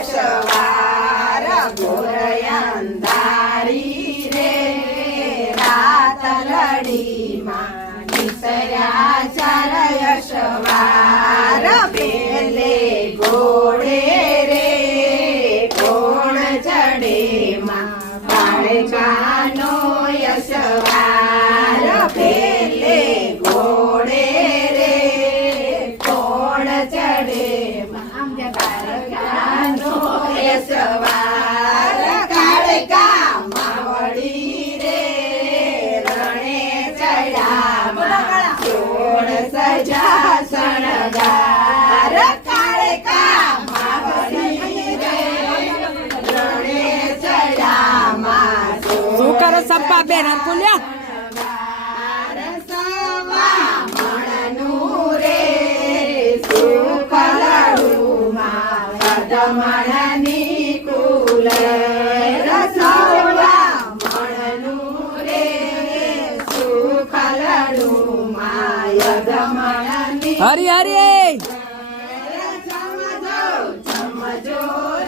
યશવાર ગોરયંધારી રે રાત લડીમાં નિસર્યા ચાર યશવાર પેલે ઘોડે રે કોણ ચડે માં બાળકાનો યશવાર પેલે ઘોડે રે કોણ ચડે માં બાળકાનો યશવાર કાળકા માવડી રે રણે ચડ્યા સોળ સજા શણગાર કાળકા માવડી રે રણે ચડ્યા શું કરો સપ્પા બેન કુલ્યા મણની કુલ રસવા મણનું રે સુખલડું માય ગમણની હરી હરી સમજો સમજો